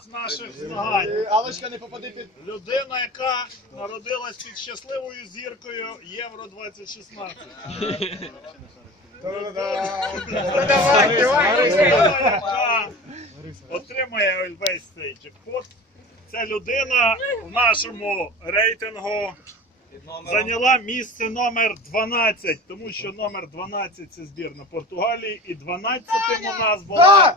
з наших змагань. Алочка, не попади під. Людина, яка народилась під щасливою зіркою Євро 2016. Давай, давай. Яка отримає весь цей джекпот. Ця людина в нашому рейтингу зайняла місце номер 12, тому що номер 12 це збірна Португалії, і 12 у нас була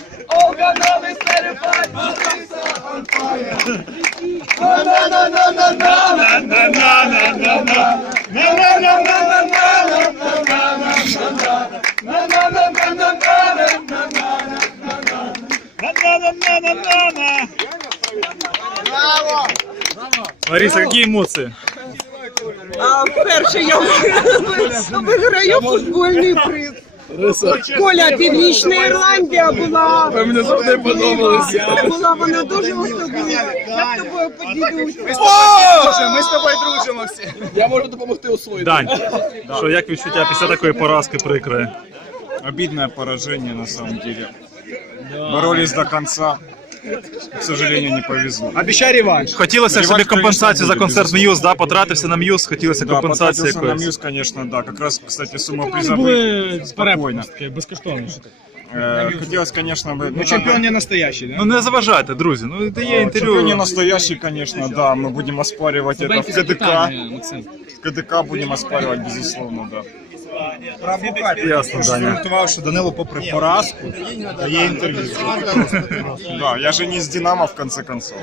На-на-на-на-на-на! Лариса, какие эмоции? А перше я виграю футбольний приз. Коля, Північна Ірландія була. Ви мені завжди подобалися. Була вона дуже особлива. Я з тобою поділюся. Ми з тобою дружимо всі. Я можу допомогти освоїти. Дань, що як відчуття після такої поразки прикрої? Обидное поражение на самом деле. Боролись до конца. К сожалению, не повезло. Обіцяй реванш. Хотілося Реванш, собі компенсацію конечно, за буде, концерт безусловно. М'юз, да? потратився на М'юз, хотілося Да, компенсації потратился на якоїсь. Мьюз, конечно, да. Как раз, кстати, сумма приза Це були спокойно. безкоштовно. Э, Хотелось, конечно, бы... Ну, чемпіон не настоящий, да? Ну не заважайте, друзі. Ну це є Чемпион не інтерв'ю. настоящий, конечно, да. Мы будем оспаривать это в КДК. Максим. В КДК будем оспаривать, безусловно, да. Ясно, Даня. Коментував, що Данило попри поразку дає інтерв'ю. Да, я же не из Динамо, в конце концов.